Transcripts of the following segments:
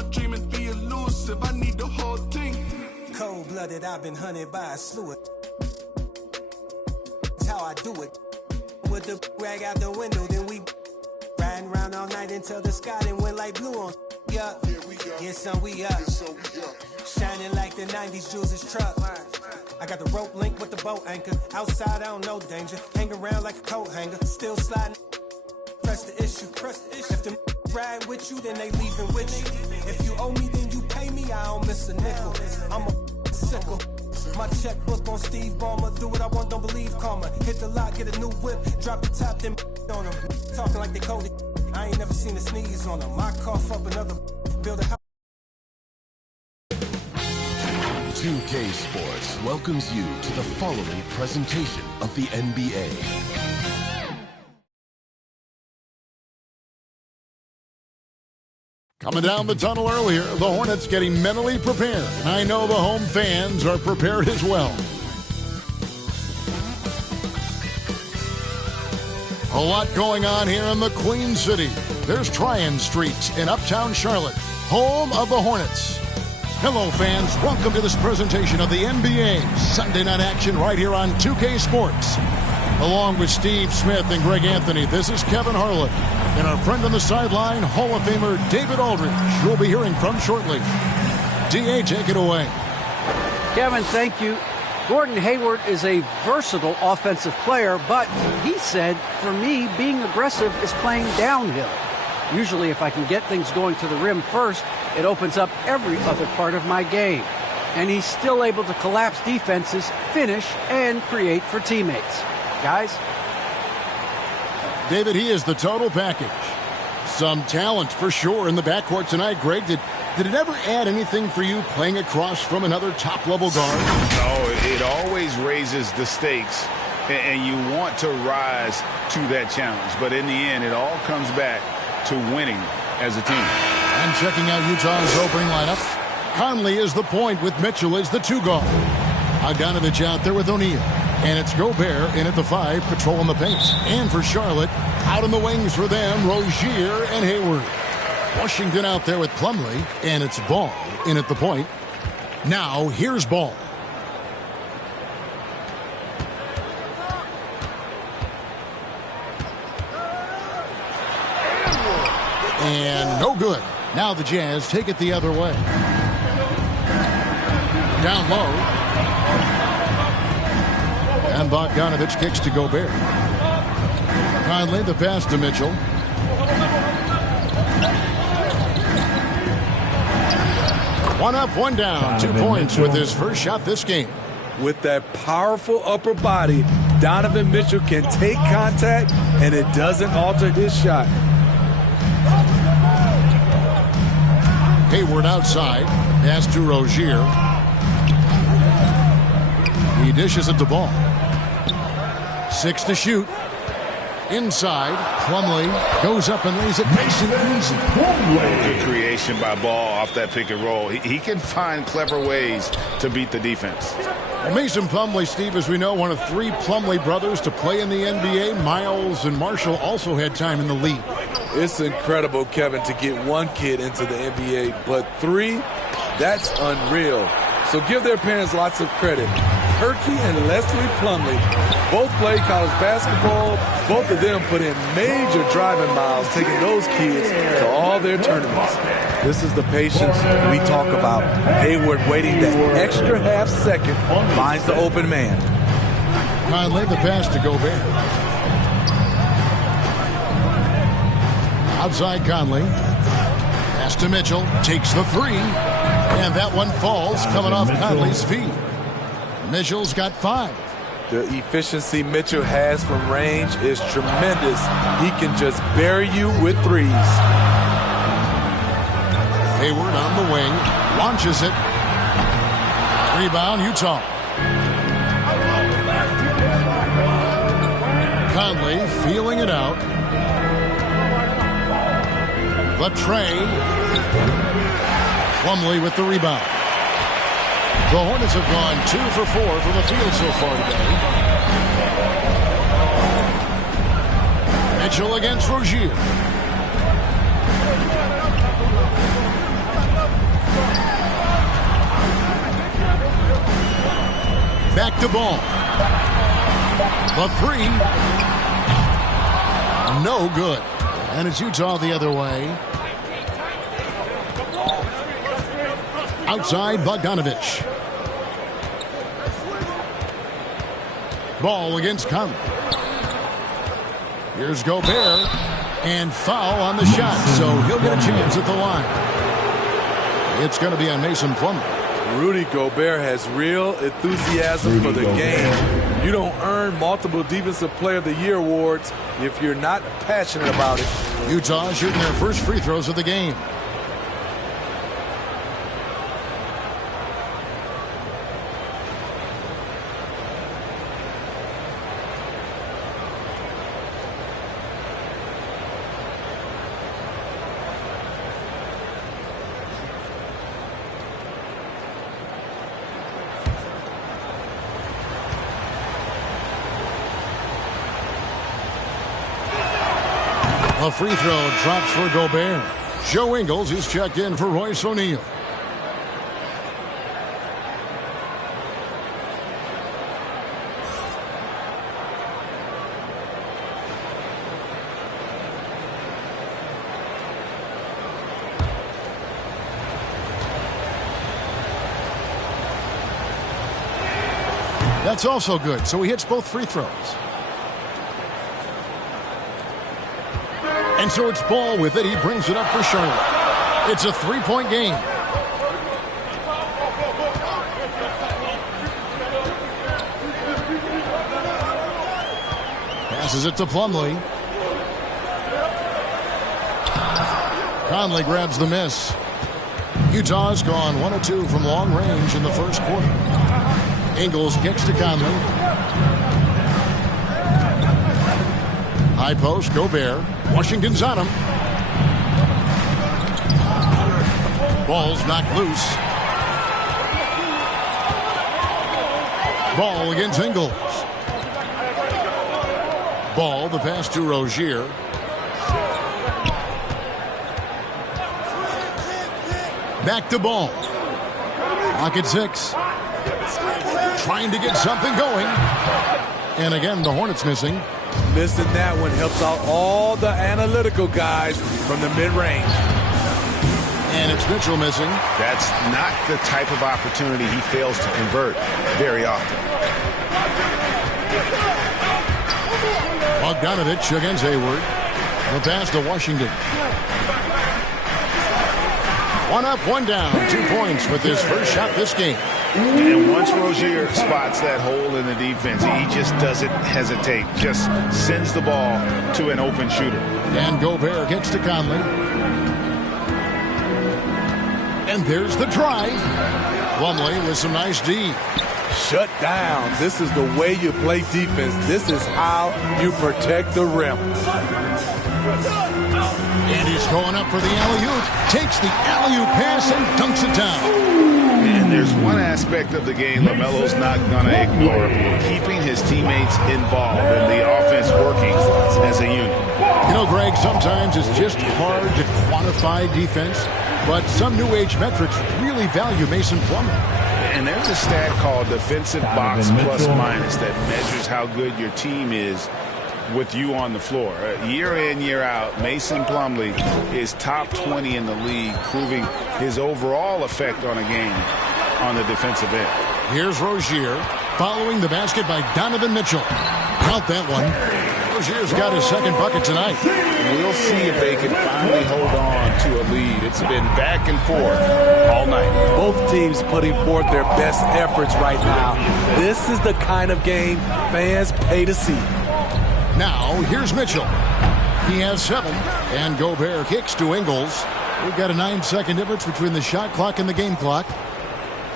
my dream and be elusive. I need the whole thing. Cold-blooded, I've been hunted by a slew of. That's how I do it. With the rag out the window, then we riding around all night until the sky then went like blue on. Yeah, yeah, son, we up. Shining like the 90s Jules' truck. I got the rope link with the boat anchor. Outside, I don't know danger. Hang around like a coat hanger. Still sliding. Press the issue. If them ride with you, then they leaving with you. If you owe me, then you pay me. I don't miss a nickel. I'm a sickle. My checkbook on Steve Ballmer. Do what I want, don't believe karma. Hit the lot, get a new whip. Drop the top, then on them. Talking like they Cody. I ain't never seen a sneeze on them. I cough up another. Build a house. 2K Sports welcomes you to the following presentation of the NBA. Coming down the tunnel earlier, the Hornets getting mentally prepared. And I know the home fans are prepared as well. A lot going on here in the Queen City. There's Tryon Street in uptown Charlotte, home of the Hornets. Hello, fans. Welcome to this presentation of the NBA Sunday night action right here on 2K Sports. Along with Steve Smith and Greg Anthony, this is Kevin Harlan. And our friend on the sideline, Hall of Famer David Aldridge, you'll be hearing from shortly. D.A., take it away. Kevin, thank you. Gordon Hayward is a versatile offensive player, but he said, for me, being aggressive is playing downhill. Usually, if I can get things going to the rim first, it opens up every other part of my game. And he's still able to collapse defenses, finish, and create for teammates. Guys? David, he is the total package. Some talent for sure in the backcourt tonight. Greg, did it ever add anything for you playing across from another top-level guard? No, it always raises the stakes, and you want to rise to that challenge. But in the end, it all comes back to winning as a team. And checking out Utah's opening lineup, Conley is the point with Mitchell as the 2 guard. Bogdanovich out there with O'Neal. And it's Gobert in at the 5, patrolling the paint. And for Charlotte, out in the wings for them, Rozier and Hayward. Washington out there with Plumlee, and it's Ball in at the point. Now, here's Ball. And no good. Now the Jazz take it the other way. Down low. And Bogdanovich kicks to Gobert. Conley, the pass to Mitchell. One up, one down. 2 points with his first shot this game. With that powerful upper body, Donovan Mitchell can take contact, and it doesn't alter his shot. Hayward outside. Pass to Rozier. He dishes it to Ball. 6 to shoot. Inside, Plumlee goes up and lays it nice and easy. Good creation by Ball off that pick and roll. He can find clever ways to beat the defense. Well, Mason Plumlee, Steve, as we know, one of 3 Plumlee brothers to play in the NBA. Miles and Marshall also had time in the league. It's incredible, Kevin, to get one kid into the NBA, but 3, that's unreal. So give their parents lots of credit. Turkey and Leslie Plumlee both played college basketball. Both of them put in major driving miles, taking those kids to all their tournaments. This is the patience we talk about. Hayward waiting that extra half second, finds the open man. Conley, the pass to Gobert. Outside Conley. Pass to Mitchell. Takes the 3. And that one falls, coming off Conley's feet. Mitchell's got 5. The efficiency Mitchell has from range is tremendous. He can just bury you with 3s. Hayward on the wing. Launches it. Rebound, Utah. Conley feeling it out. The tray. Plumlee with the rebound. The Hornets have gone 2 for 4 from the field so far today. Mitchell against Rozier. Back to ball. The three. No good. And it's Utah the other way. Outside Bogdanovich. Ball against Conley. Here's Gobert. And foul on the shot, so he'll get a chance at the line. It's going to be on Mason Plumlee. Rudy Gobert has real enthusiasm for the game. You don't earn multiple Defensive Player of the Year awards if you're not passionate about it. Utah shooting their first free throws of the game. A free throw drops for Gobert. Joe Ingles is checked in for Royce O'Neal. That's also good, so he hits both free throws. And so it's Ball with it. He brings it up for Charlotte. It's a three-point game. Passes it to Plumlee. Conley grabs the miss. Utah's gone 1 of 2 from long range in the first quarter. Ingles kicks to Conley. High post, Gobert. Washington's on him. Ball's knocked loose. Ball against Ingles. Ball, the pass to Rozier. Back to Ball. Clock at 6. Trying to get something going. And again, the Hornets missing. Missing that one helps out all the analytical guys from the mid-range. And it's Mitchell missing. That's not the type of opportunity he fails to convert very often. Bogdanovich against Hayward. The pass to Washington. 1 up, 1 down. 2 points with his first shot this game. And once Rozier spots that hole in the defense, he just doesn't hesitate. Just sends the ball to an open shooter. And Gobert gets to Conley. And there's the drive. Plumlee with some nice D. Shut down. This is the way you play defense. This is how you protect the rim. And he's going up for the alley-oop. Takes the alley-oop pass and dunks it down. And there's one aspect of the game LaMelo's not going to ignore. Keeping his teammates involved and the offense working as a unit. You know, Greg, sometimes it's just hard to quantify defense, but some new age metrics really value Mason Plumlee. And there's a stat called defensive box plus minus that measures how good your team is with you on the floor. Year in, year out, Mason Plumlee is top 20 in the league, proving his overall effect on a game on the defensive end. Here's Rozier following the basket by Donovan Mitchell. Count that one. Rozier's got his second bucket tonight. We'll see if they can finally hold on to a lead. It's been back and forth all night. Both teams putting forth their best efforts right now. This is the kind of game fans pay to see. Now, here's Mitchell. He has 7, and Gobert kicks to Ingles. We've got a 9-second difference between the shot clock and the game clock.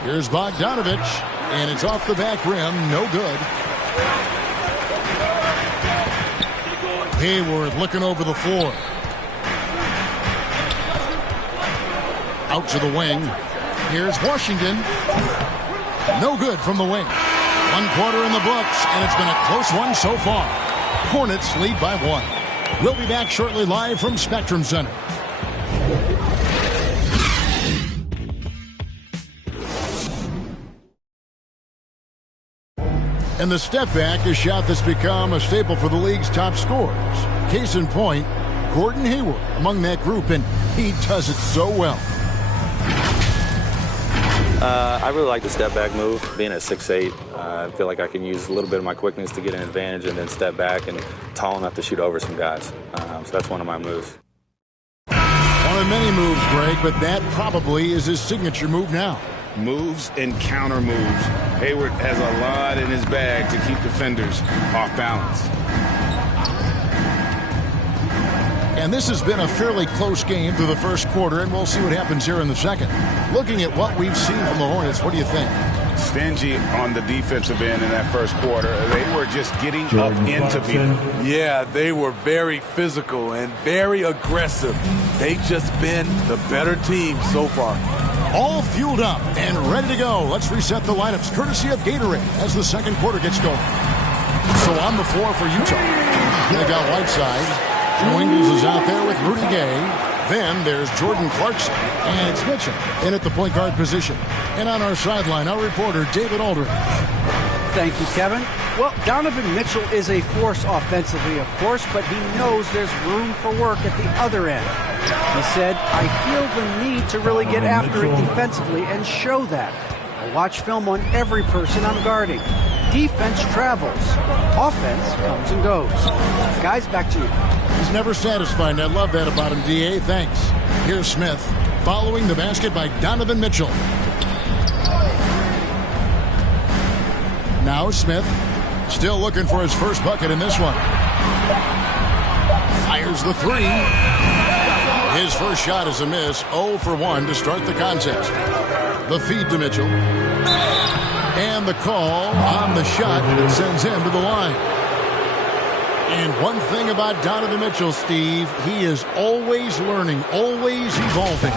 Here's Bogdanovich, and it's off the back rim. No good. Hayward looking over the floor. Out to the wing. Here's Washington. No good from the wing. 1 quarter in the books, and it's been a close one so far. Hornets lead by 1. We'll be back shortly live from Spectrum Center. And the step back, a shot that's become a staple for the league's top scorers. Case in point, Gordon Hayward among that group, and he does it so well. I really like the step back move. Being at 6'8", I feel like I can use a little bit of my quickness to get an advantage and then step back and tall enough to shoot over some guys. So that's one of my moves. One of many moves, Greg, but that probably is his signature move now. Moves and counter moves. Hayward has a lot in his bag to keep defenders off balance. And this has been a fairly close game through the first quarter, and we'll see what happens here in the second. Looking at what we've seen from the Hornets, what do you think? Stingy on the defensive end in that first quarter. They were just getting up into people. Yeah, they were very physical and very aggressive. They've just been the better team so far. All fueled up and ready to go. Let's reset the lineups, courtesy of Gatorade, as the second quarter gets going. So on the floor for Utah, they got Whiteside. Joe Ingles is out there with Rudy Gay. Then there's Jordan Clarkson, and it's Mitchell in at the point guard position. And on our sideline, our reporter, David Aldridge. Thank you, Kevin. Well, Donovan Mitchell is a force offensively, of course, but he knows there's room for work at the other end. He said, I feel the need to really get after it defensively and show that. I watch film on every person I'm guarding. Defense travels. Offense comes and goes. Guys, back to you. He's never satisfied, and I love that about him, D.A. Thanks. Here's Smith, following the basket by Donovan Mitchell. Now Smith, still looking for his first bucket in this one. Fires the three. His first shot is a miss, 0 for 1 to start the contest. The feed to Mitchell. And the call on the shot that sends him to the line. And one thing about Donovan Mitchell, Steve, he is always learning, always evolving.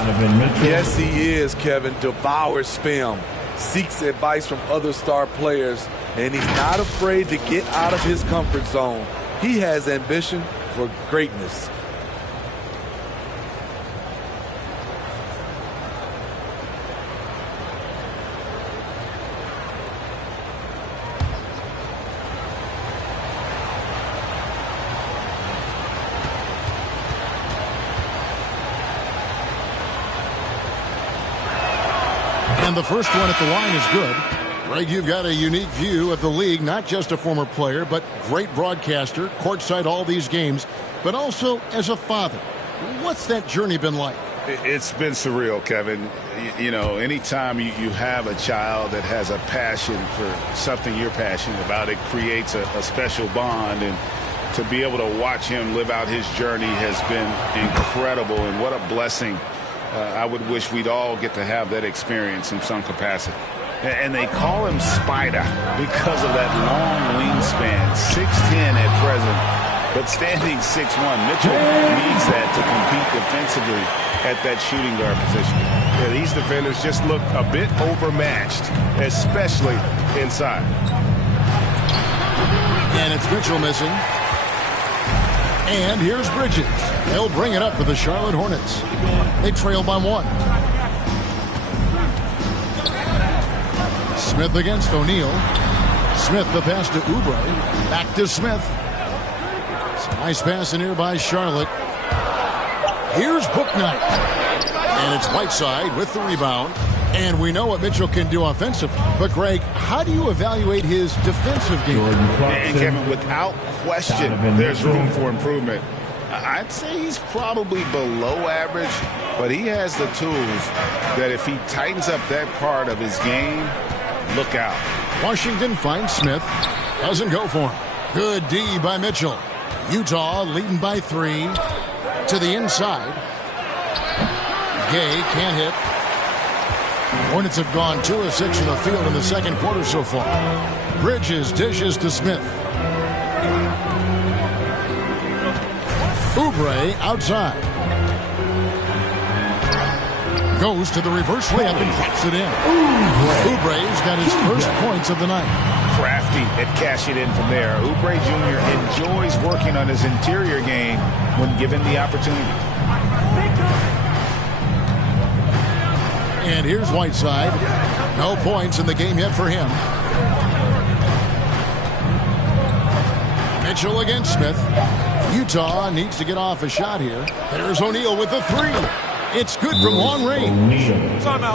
Yes, he is, Kevin. Devours film, seeks advice from other star players, and he's not afraid to get out of his comfort zone. He has ambition for greatness. And the first one at the line is good. Greg, you've got a unique view of the league, not just a former player, but great broadcaster, courtside all these games, but also as a father. What's that journey been like? It's been surreal, Kevin. You know, anytime you have a child that has a passion for something you're passionate about, it creates a special bond. And to be able to watch him live out his journey has been incredible, and what a blessing. I would wish we'd all get to have that experience in some capacity. And they call him Spider because of that long wingspan, 6'10" at present, but standing 6'1". Mitchell needs that to compete defensively at that shooting guard position. Yeah, these defenders just look a bit overmatched, especially inside. And it's Mitchell missing. And here's Bridges. They'll bring it up for the Charlotte Hornets. They trail by 1. Smith against O'Neal. Smith the pass to Oubre. Back to Smith. It's a nice pass in here by Charlotte. Here's Bouknight. And it's Whiteside with the rebound. And we know what Mitchell can do offensively. But, Greg, how do you evaluate his defensive game? And, Kevin, without question, there's room for improvement. I'd say he's probably below average, but he has the tools that if he tightens up that part of his game, look out. Washington finds Smith. Doesn't go for him. Good D by Mitchell. Utah leading by 3 to the inside. Gay can't hit. Hornets have gone 2 of 6 from the field in the second quarter so far. Bridges dishes to Smith. Oubre outside. Goes to the reverse layup and drops it in. Oubre's got his first points of the night. Crafty at cashing in from there. Oubre Jr. enjoys working on his interior game when given the opportunity. And here's Whiteside. No points in the game yet for him. Mitchell against Smith. Utah needs to get off a shot here. There's O'Neal with the three. It's good from long range.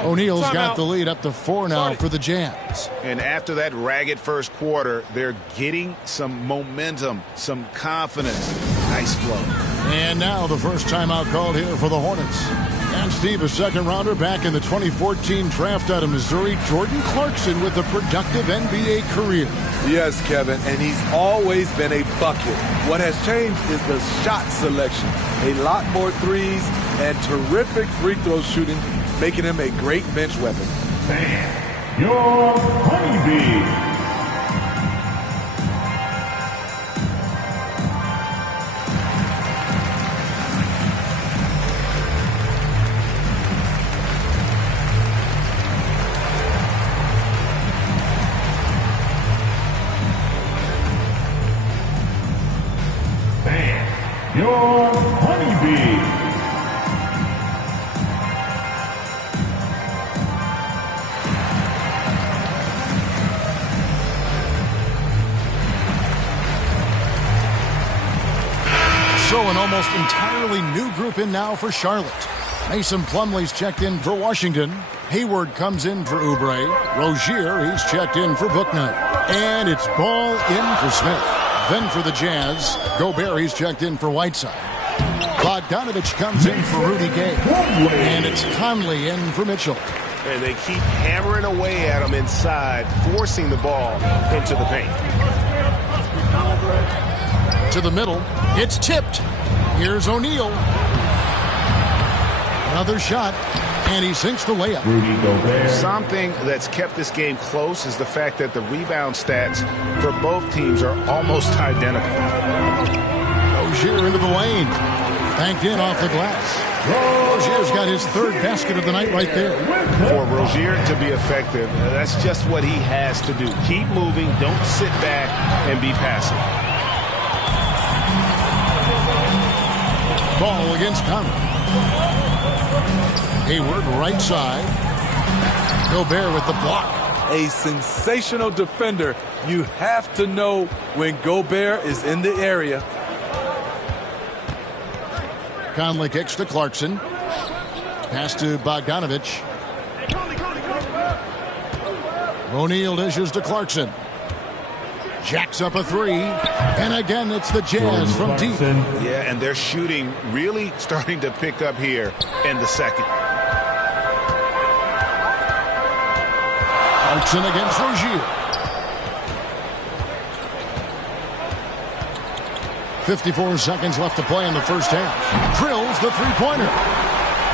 O'Neal's got the lead up to 4 now for the Jazz. And after that ragged first quarter, they're getting some momentum, some confidence. Nice flow. And now the first timeout called here for the Hornets. And Steve, a second rounder back in the 2014 draft out of Missouri, Jordan Clarkson with a productive NBA career. Yes, Kevin, and he's always been a bucket. What has changed is the shot selection. A lot more threes and terrific free throw shooting, making him a great bench weapon. Your honeybee. Your honeybee. So an almost entirely new group in now for Charlotte. Mason Plumlee's checked in for Washington. Hayward comes in for Oubre. Rozier, he's checked in for Bouknight. And it's Ball in for Smith. Then for the Jazz, Gobert, he's checked in for Whiteside. Bogdanovich comes in for Rudy Gay. And it's Conley in for Mitchell. And they keep hammering away at him inside, forcing the ball into the paint. To the middle, it's tipped. Here's O'Neal. Another shot, and he sinks the layup. Something that's kept this game close is the fact that the rebound stats for both teams are almost identical. Rozier into the lane. Banked in off the glass. Rozier's got his third basket of the night right there. For Rozier to be effective, that's just what he has to do. Keep moving, don't sit back and be passive. Ball against Conley. Hayward right side. Gobert with the block. A sensational defender. You have to know when Gobert is in the area. Conley kicks to Clarkson. Pass to Bogdanovich. O'Neal dishes to Clarkson. Jacks up a three. And again, it's the Jazz from deep. Yeah, and their shooting really starting to pick up here in the second. Clarkson against Rozier. 54 seconds left to play in the first half. Drills the three-pointer.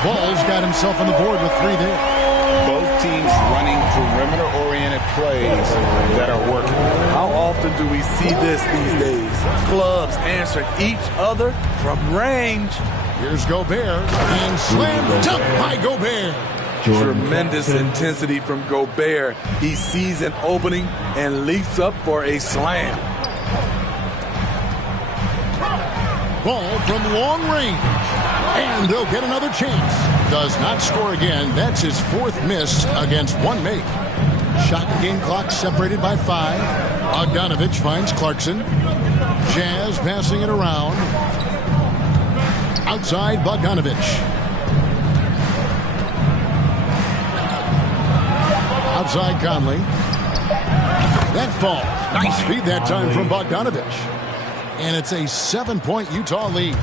Ball's got himself on the board with three there. Both teams running perimeter-oriented plays that are working. How often do we see this these days? Clubs answering each other from range. Here's Gobert, and slam dunk by Gobert. Tremendous intensity from Gobert. He sees an opening and leaps up for a slam. Ball from long range. And they'll get another chance. Does not score again. That's his fourth miss against one make. Shot and game clock separated by 5. Bogdanovich finds Clarkson. Jazz passing it around. Outside Bogdanovich. Outside Conley. That fall. Nice feed that time from Bogdanovich. And it's a 7-point Utah lead.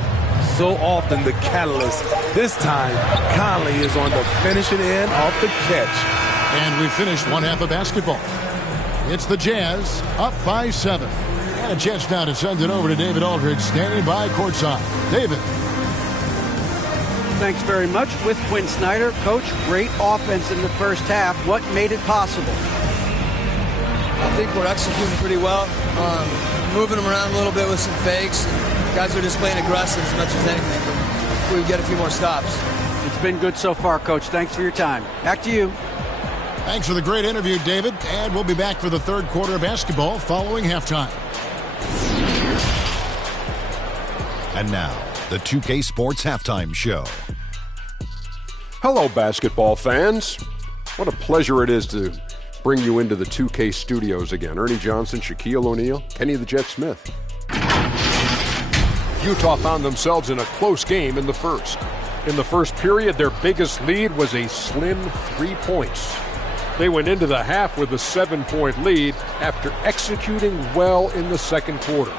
So often the catalyst. This time, Conley is on the finishing end off the catch. And we finished one half of basketball. It's the Jazz up by 7. And a chance now to send it over to David Aldridge, standing by courtside. David. Thanks very much. With Quinn Snyder, Coach, great offense in the first half. What made it possible? I think we're executing pretty well. Moving them around a little bit with some fakes. Guys are just playing aggressive as much as anything. But we get a few more stops. It's been good so far, Coach. Thanks for your time. Back to you. Thanks for the great interview, David. And we'll be back for the third quarter of basketball following halftime. And now, the 2K Sports Halftime Show. Hello, basketball fans. What a pleasure it is to bring you into the 2K studios again. Ernie Johnson, Shaquille O'Neal, Kenny the Jet Smith. Utah found themselves in a close game in the first. In the first period, their biggest lead was a slim 3 points. They went into the half with a 7-point lead after executing well in the second quarter.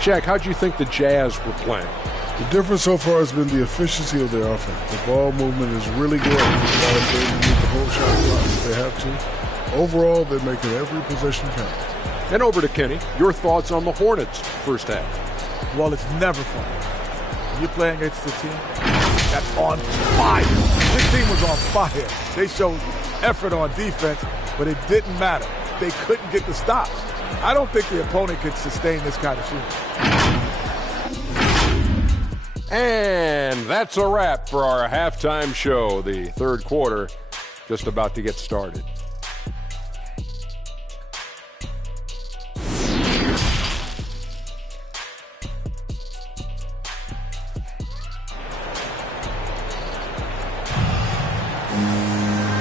Shaq, how'd you think the Jazz were playing? The difference so far has been the efficiency of their offense. The ball movement is really good. They need the whole shot clock if they have to. Overall, they're making every possession count. And over to Kenny. Your thoughts on the Hornets first half? Well, it's never fun. When you're playing against a team that's on fire. This team was on fire. They showed effort on defense, but it didn't matter. They couldn't get the stops. I don't think the opponent could sustain this kind of shooting. And that's a wrap for our halftime show. The third quarter just about to get started.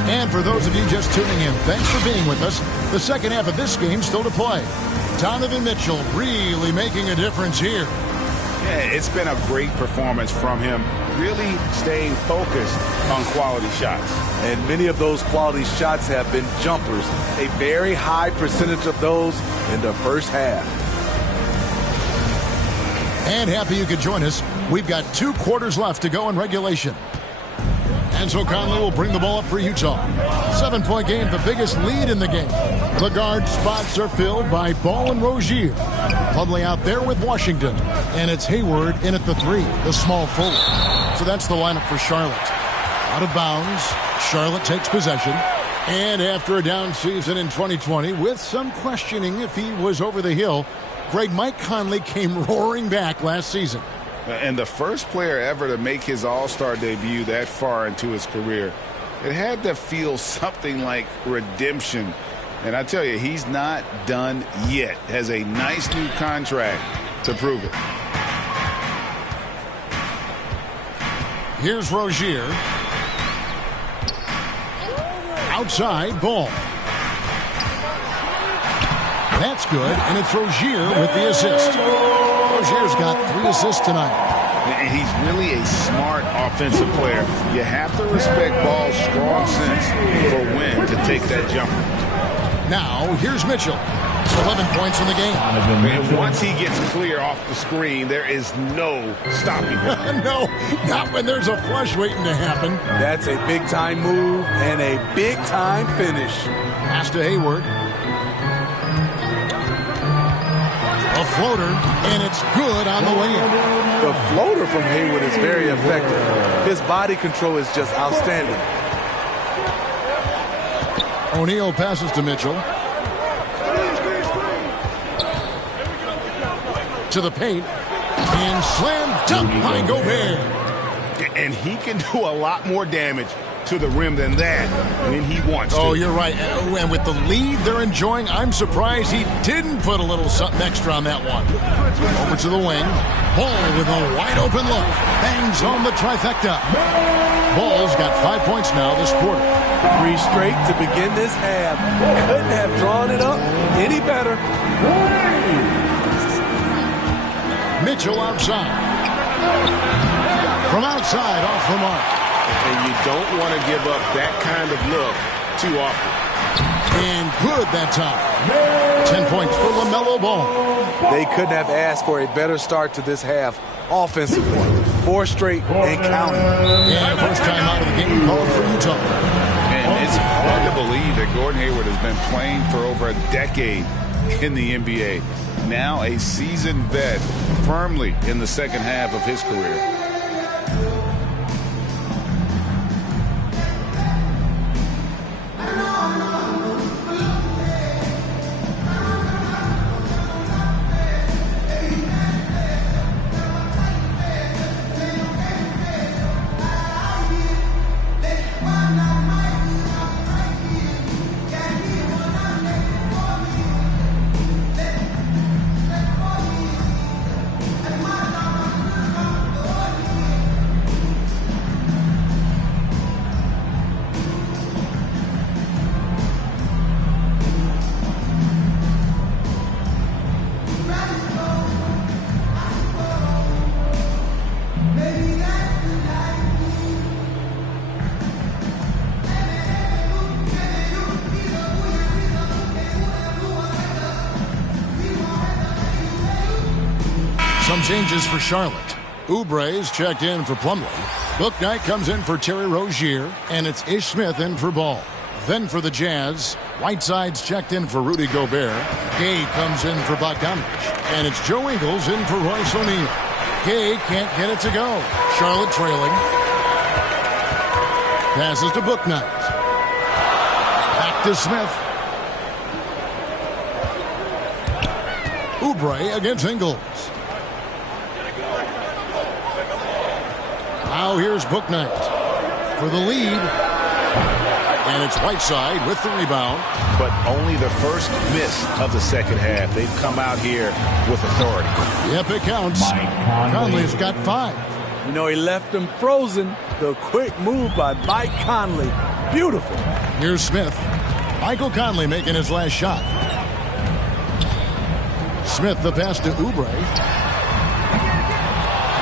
And for those of you just tuning in, thanks for being with us. The second half of this game still to play. Donovan Mitchell really making a difference here. Yeah, it's been a great performance from him, really staying focused on quality shots. And many of those quality shots have been jumpers, a very high percentage of those in the first half. And happy you could join us. We've got 2 quarters left to go in regulation. And so Conley will bring the ball up for Utah. 7-point game, the biggest lead in the game. The guard spots are filled by Ball and Rozier. Plumlee out there with Washington. And it's Hayward in at the 3, the small forward. So that's the lineup for Charlotte. Out of bounds, Charlotte takes possession. And after a down season in 2020, with some questioning if he was over the hill, Mike Conley came roaring back last season. And the first player ever to make his All-Star debut that far into his career, it had to feel something like redemption. And I tell you, he's not done yet. Has a nice new contract to prove it. Here's Rozier. Outside, Ball. That's good, and it's Rozier with the assist. Rozier's got 3 assists tonight. And he's really a smart offensive player. You have to respect Ball's strong sense for when to take that jumper. Now, here's Mitchell. 11 points in the game. And once he gets clear off the screen, there is no stopping him. No, not when there's a flush waiting to happen. That's a big-time move and a big-time finish. Pass to Hayward. A floater, and it's good on the way in. The floater from Hayward is very effective. His body control is just outstanding. O'Neal passes to Mitchell. To the paint. And slam dunk by Gobert. And he can do a lot more damage to the rim than that when he wants to. Oh, you're right. And with the lead they're enjoying, I'm surprised he didn't put a little something extra on that one. Over to the wing. Ball with a wide open look. Bangs home the trifecta. Ball's got 5 points now this quarter. 3 straight to begin this half. Couldn't have drawn it up any better. Mitchell outside. From outside, off the mark. And you don't want to give up that kind of look too often. And good that time. 10 points for LaMelo Ball. They couldn't have asked for a better start to this half offensively. 4 straight and counting. And first time out of the game called for Utah. And it's hard to believe that Gordon Hayward has been playing for over a decade in the NBA. Now a seasoned vet, firmly in the second half of his career. changes for Charlotte. Oubre's checked in for Plumlee. Bouknight comes in for Terry Rozier, and it's Ish Smith in for Ball. Then for the Jazz, Whiteside's checked in for Rudy Gobert. Gay comes in for Bogdanovich, and it's Joe Ingles in for Royce O'Neal. Gay can't get it to go. Charlotte trailing. Passes to Bouknight. Back to Smith. Oubre against Ingles. Now here's Bouknight for the lead. And it's Whiteside with the rebound. But only the first miss of the second half. They've come out here with authority. Yep, it counts. Conley's got 5. You know, he left him frozen. The quick move by Mike Conley. Beautiful. Here's Smith. Michael Conley making his last shot. Smith the pass to Oubre.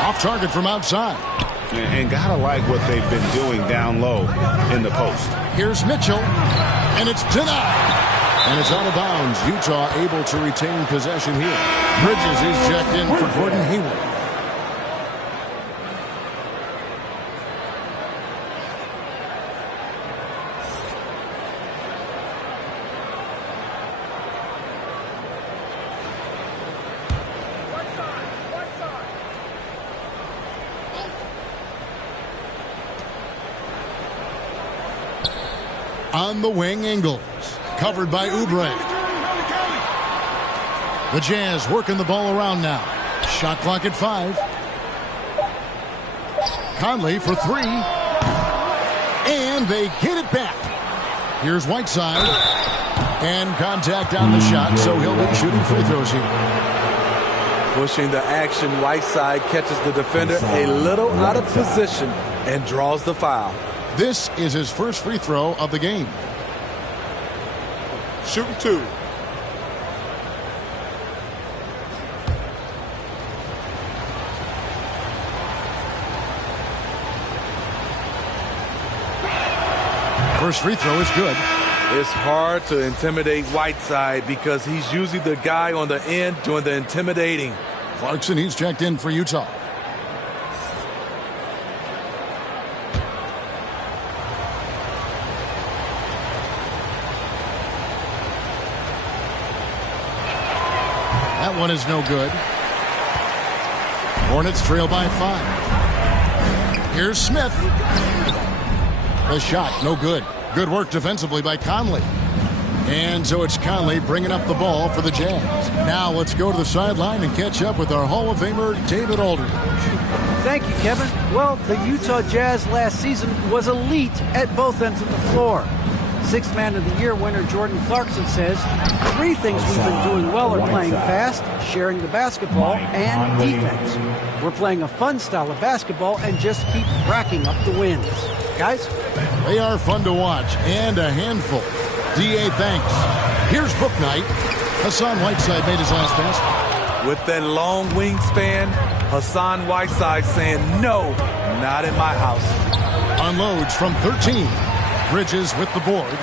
Off target from outside. And gotta like what they've been doing down low in the post. Here's Mitchell, and it's denied. And it's out of bounds. Utah able to retain possession here. Bridges is checked in for Gordon Hayward. On the wing, Ingles. Covered by Oubre. The Jazz working the ball around now. Shot clock at 5. Conley for 3. And they get it back. Here's Whiteside. And contact on the shot, so he'll be shooting free throws here. Pushing the action, Whiteside catches the defender a little out of position and draws the foul. This is his first free throw of the game. Shooting 2. First free throw is good. It's hard to intimidate Whiteside because he's usually the guy on the end doing the intimidating. Clarkson, he's checked in for Utah. That one is no good. Hornets trail by 5. Here's Smith. The shot, no good. Good work defensively by Conley. And so it's Conley bringing up the ball for the Jazz. Now let's go to the sideline and catch up with our Hall of Famer, David Aldridge. Thank you, Kevin. Well, the Utah Jazz last season was elite at both ends of the floor. Sixth Man of the Year winner Jordan Clarkson says, 3 things we've been doing well are playing fast, sharing the basketball, and defense. We're playing a fun style of basketball and just keep racking up the wins. Guys? They are fun to watch and a handful. D.A. thanks. Here's Bouknight. Hassan Whiteside made his last pass. With that long wingspan, Hassan Whiteside saying, no, not in my house. Unloads from 13. Bridges with the board.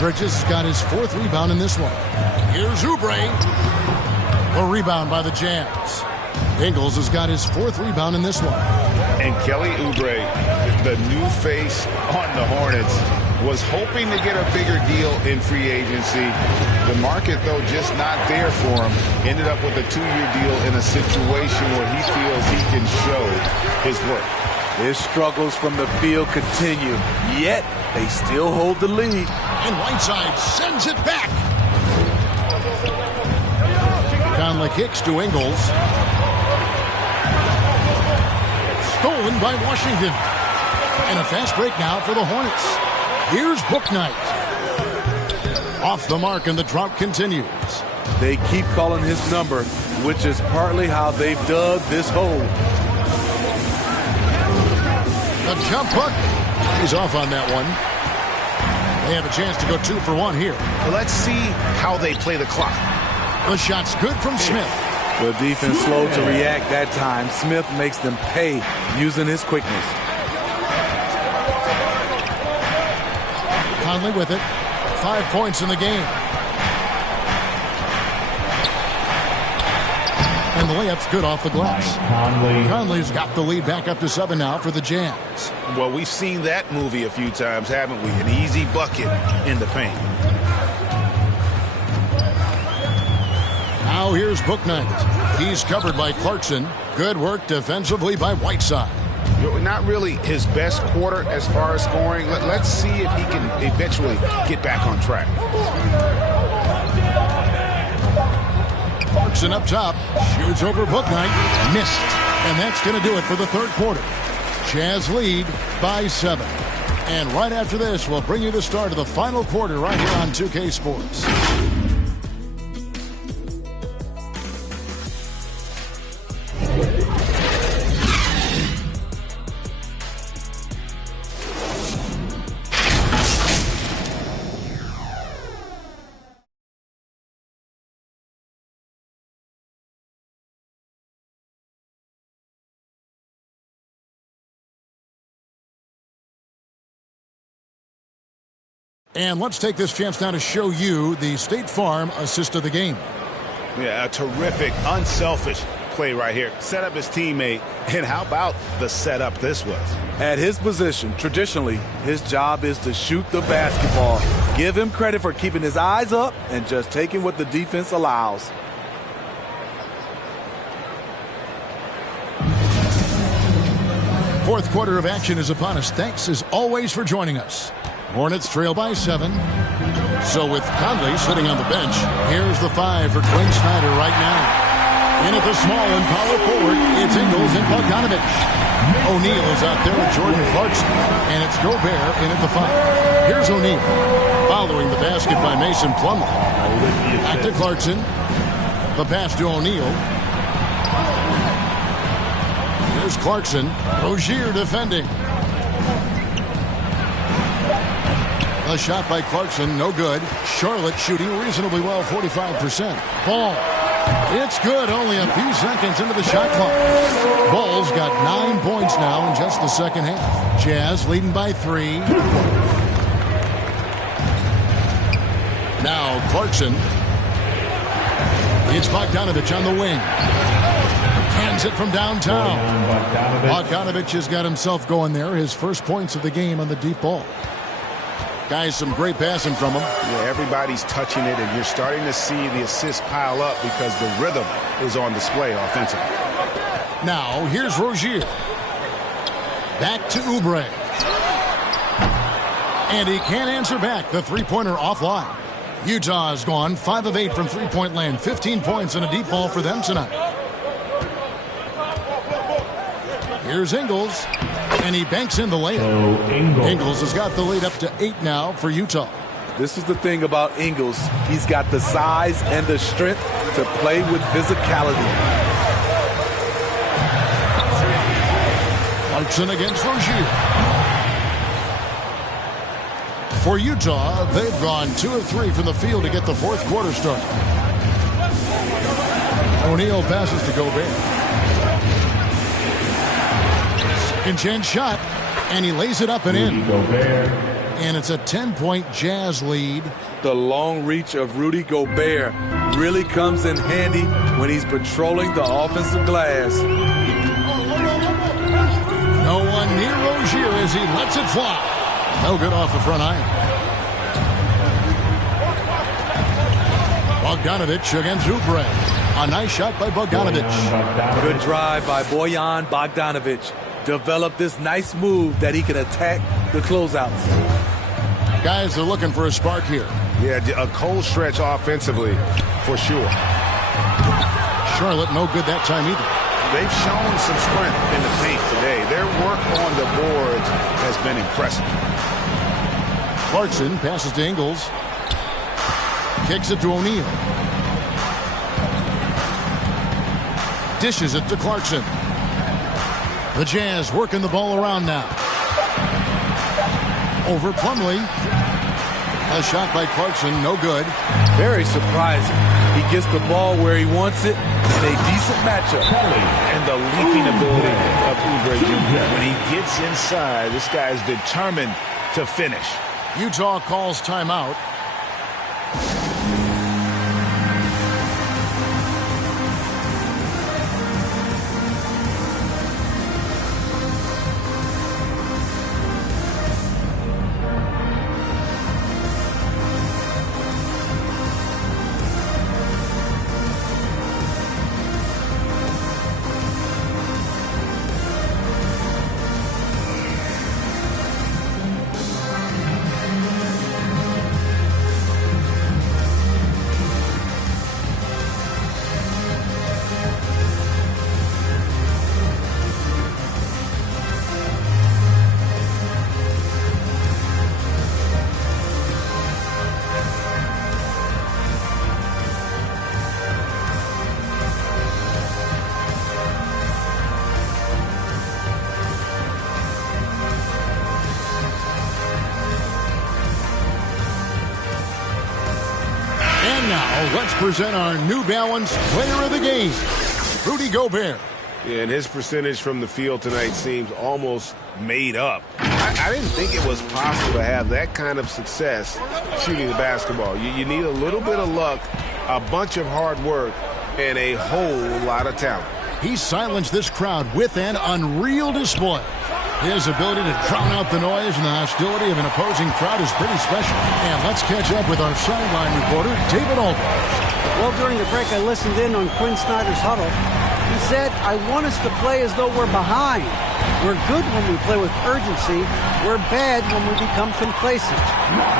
Bridges got his 4th rebound in this one. Here's Oubre. A rebound by the Jazz. Ingles has got his 4th rebound in this one. And Kelly Oubre, the new face on the Hornets, was hoping to get a bigger deal in free agency. The market, though, just not there for him. Ended up with a 2-year deal in a situation where he feels he can show his work. His struggles from the field continue, yet they still hold the lead. And Whiteside sends it back. Conley kicks to Ingles. Stolen by Washington. And a fast break now for the Hornets. Here's Bouknight. Off the mark, and the drought continues. They keep calling his number, which is partly how they've dug this hole. A jump hook. He's off on that one. They have a chance to go 2 for 1 here. Let's see how they play the clock. The shot's good from Smith. The defense slow to react that time. Smith makes them pay using his quickness. Conley with it. 5 points in the game. And And the layup's good off the glass. Conley's got the lead back up to 7 now for the Jazz. Well, we've seen that movie a few times, haven't we? An easy bucket in the paint. Now here's Bouknight. He's covered by Clarkson. Good work defensively by Whiteside. Not really his best quarter as far as scoring. Let's see if he can eventually get back on track. Clarkson up top, shoots over Bouknight, missed. And that's going to do it for the third quarter. Jazz lead by 7. And right after this, we'll bring you the start of the final quarter right here on 2K Sports. And let's take this chance now to show you the State Farm assist of the game. Yeah, a terrific, unselfish play right here. Set up his teammate, and how about the setup this was? At his position, traditionally, his job is to shoot the basketball. Give him credit for keeping his eyes up and just taking what the defense allows. Fourth quarter of action is upon us. Thanks, as always, for joining us. Hornets trail by 7. So with Conley sitting on the bench, here's the 5 for Quinn Snyder right now. In at the small and power forward, it's Ingles and Bogdanovich. O'Neal is out there with Jordan Clarkson, and it's Gobert in at the 5. Here's O'Neal, following the basket by Mason Plumlee. Back to Clarkson. The pass to O'Neal. Here's Clarkson. Rozier defending. A shot by Clarkson, no good. Charlotte shooting reasonably well, 45%. Ball. It's good, only a few seconds into the shot clock. Ball's got 9 points now in just the second half. Jazz leading by 3. Now Clarkson. It's Bogdanovich on the wing. Hands it from downtown. Bogdanovich has got himself going there. His first points of the game on the deep ball. Guys, some great passing from him. Yeah, everybody's touching it, and you're starting to see the assists pile up because the rhythm is on display offensively. Now, here's Rozier. Back to Oubre. And he can't answer back. The three-pointer offline. Utah has gone 5 of 8 from three-point land. 15 points and a deep ball for them tonight. Here's Ingles. And he banks in the layup. Ingles has got the lead up to 8 now for Utah. This is the thing about Ingles. He's got the size and the strength to play with physicality. Clarkson against Rozier. For Utah, they've gone 2 of 3 from the field to get the fourth quarter started. O'Neal passes to Gobert. Second chance shot, and he lays it up and in. And it's a 10-point Jazz lead. The long reach of Rudy Gobert really comes in handy when he's patrolling the offensive glass. No one near Rozier as he lets it fly. No good off the front iron. Bogdanovich against Oubre. A nice shot by Bogdanovich. Good drive by Bojan Bogdanovich. Developed this nice move that he can attack the closeouts. Guys are looking for a spark here. Yeah, a cold stretch offensively for sure. Charlotte no good that time either. They've shown some strength in the paint today. Their work on the boards has been impressive. Clarkson passes to Ingles. Kicks it to O'Neal. Dishes it to Clarkson. The Jazz working the ball around now. Over Plumlee. A shot by Clarkson, no good. Very surprising. He gets the ball where he wants it in a decent matchup. And the leaping ability of Oubre Jr. When he gets inside, this guy's determined to finish. Utah calls timeout. now, let's present our New Balance Player of the Game, Rudy Gobert. Yeah, and his percentage from the field tonight seems almost made up. I didn't think it was possible to have that kind of success shooting the basketball. You need a little bit of luck, a bunch of hard work, and a whole lot of talent. He silenced this crowd with an unreal display. His ability to drown out the noise and the hostility of an opposing crowd is pretty special. And let's catch up with our sideline reporter, David Aldridge. Well, during the break, I listened in on Quinn Snyder's huddle. He said, I want us to play as though we're behind. We're good when we play with urgency. We're bad when we become complacent.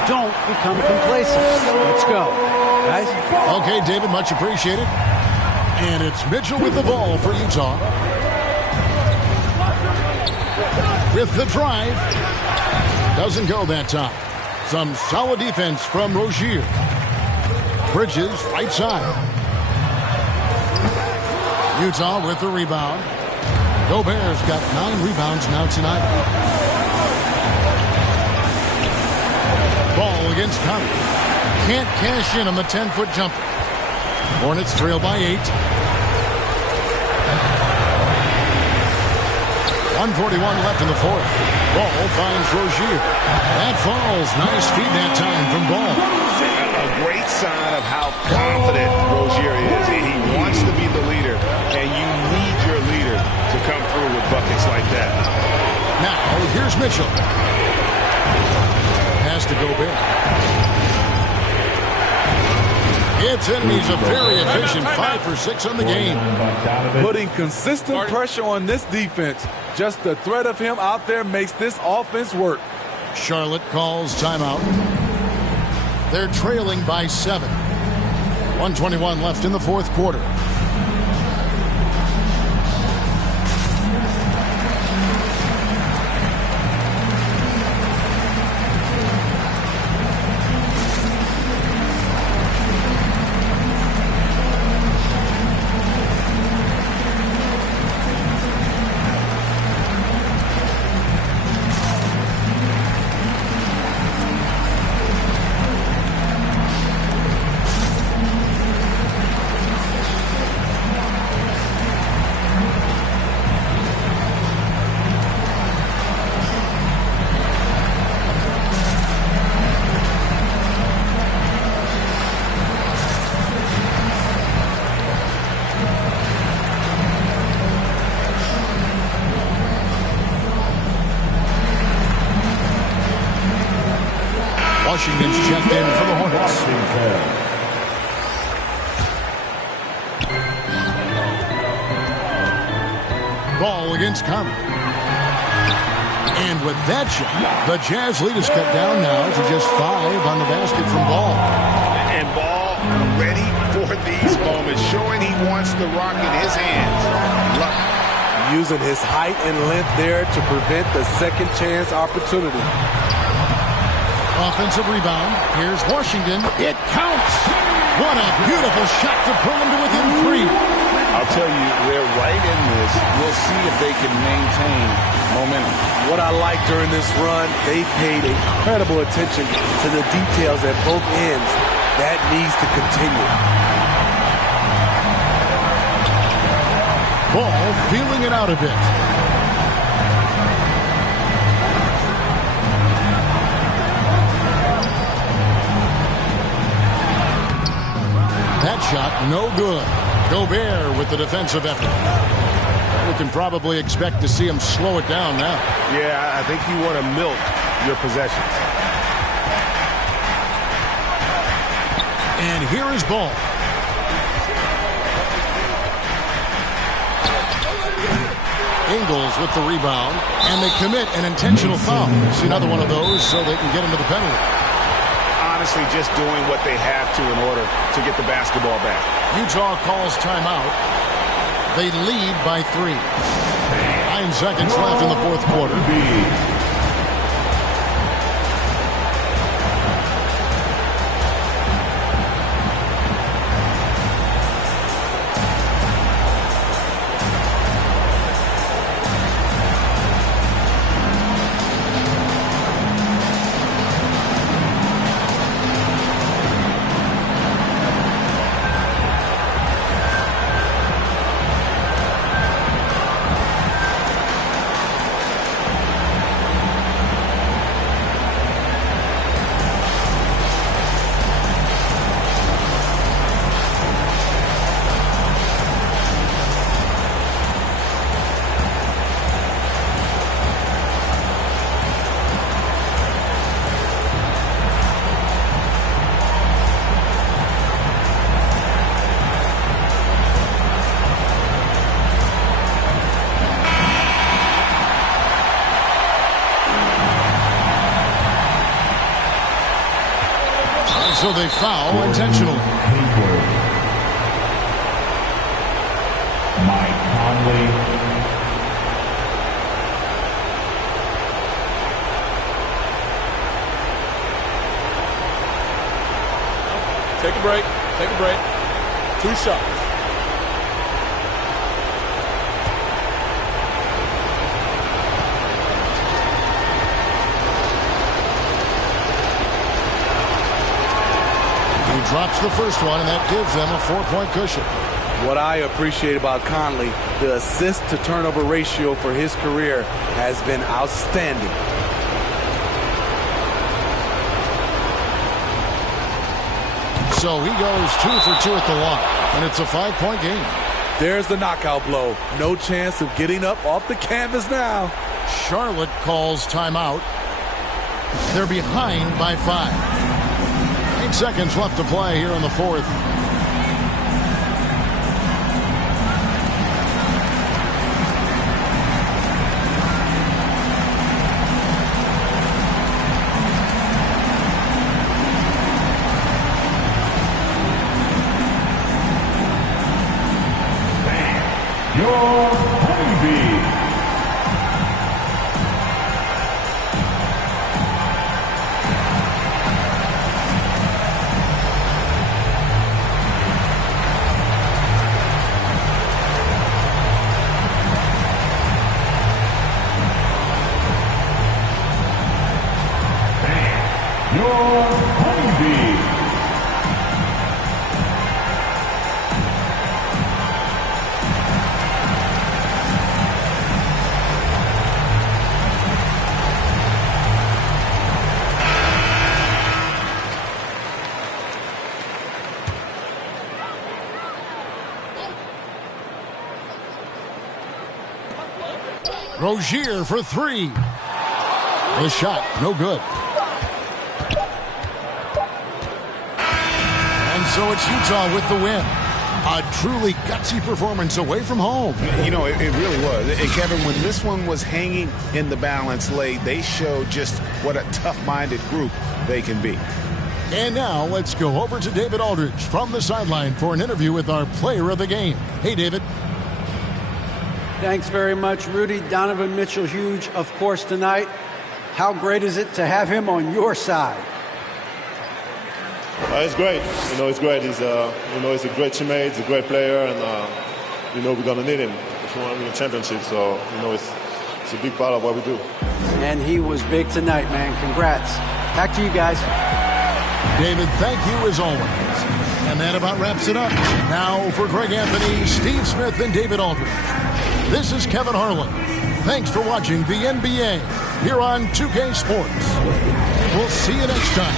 Don't become complacent. Let's go, guys. Okay, David, much appreciated. And it's Mitchell with the ball for Utah. With the drive. Doesn't go that time. Some solid defense from Rozier. Bridges, right side. Utah with the rebound. Gobert's got 9 rebounds now tonight. Ball against Conley. Can't cash in on the 10-foot jumper. Hornets trail by 8. 1:41 left in the fourth. Ball finds Rozier. That falls. Nice feed that time from Ball. A great sign of how confident Rozier is. He wants to be the leader, and you need your leader to come through with buckets like that. Now, here's Mitchell. Pass to Gobert. Its enemies a very efficient 5 for 6 on the game. Putting consistent pressure on this defense. Just the threat of him out there makes this offense work. Charlotte calls timeout. They're trailing by 7. 1:21 left in the fourth quarter. Washington's checked in for the Hornets. Ball against Conley. And with that shot, the Jazz lead is cut down now to just 5 on the basket from Ball. And Ball ready for these moments, showing he wants the rock in his hands. Look. Using his height and length there to prevent the second chance opportunity. Offensive rebound. Here's Washington. It counts. What a beautiful shot to pull him to within 3. I'll tell you, they're right in this. We'll see if they can maintain momentum. What I like during this run, they paid incredible attention to the details at both ends. That needs to continue. Ball feeling it out a bit. That shot, no good. Gobert with the defensive effort. We can probably expect to see him slow it down now. Yeah, I think you want to milk your possessions. And here is Ball. Ingles with the rebound, and they commit an intentional foul. It's another one of those so they can get into the penalty. Honestly, just doing what they have to in order to get the basketball back. Utah calls timeout. They lead by 3. 9 seconds left in the fourth quarter. So they foul intentionally. Mike Conley. Take a break. Take a break. 2 shots. He drops the first one, and that gives them a 4-point cushion. What I appreciate about Conley, the assist-to-turnover ratio for his career has been outstanding. So he goes 2 for 2 at the line, and it's a 5-point game. There's the knockout blow. No chance of getting up off the canvas now. Charlotte calls timeout. They're behind by 5. 8 seconds left to play here in the fourth. Your honeybee. Your honeybee. Rozier for 3. The shot, no good. And so it's Utah with the win. A truly gutsy performance away from home. You know, it really was. And Kevin, when this one was hanging in the balance late, they showed just what a tough-minded group they can be. And now let's go over to David Aldridge from the sideline for an interview with our player of the game. Hey, David. Thanks very much, Rudy. Donovan Mitchell, huge, of course, tonight. How great is it to have him on your side? It's great. You know, it's great. He's he's a great teammate. He's a great player, and we're gonna need him if we want to win a championship. So it's a big part of what we do. And he was big tonight, man. Congrats. Back to you guys. David, thank you as always. And that about wraps it up. Now for Greg Anthony, Steve Smith, and David Aldridge. This is Kevin Harlan. Thanks for watching the NBA here on 2K Sports. We'll see you next time.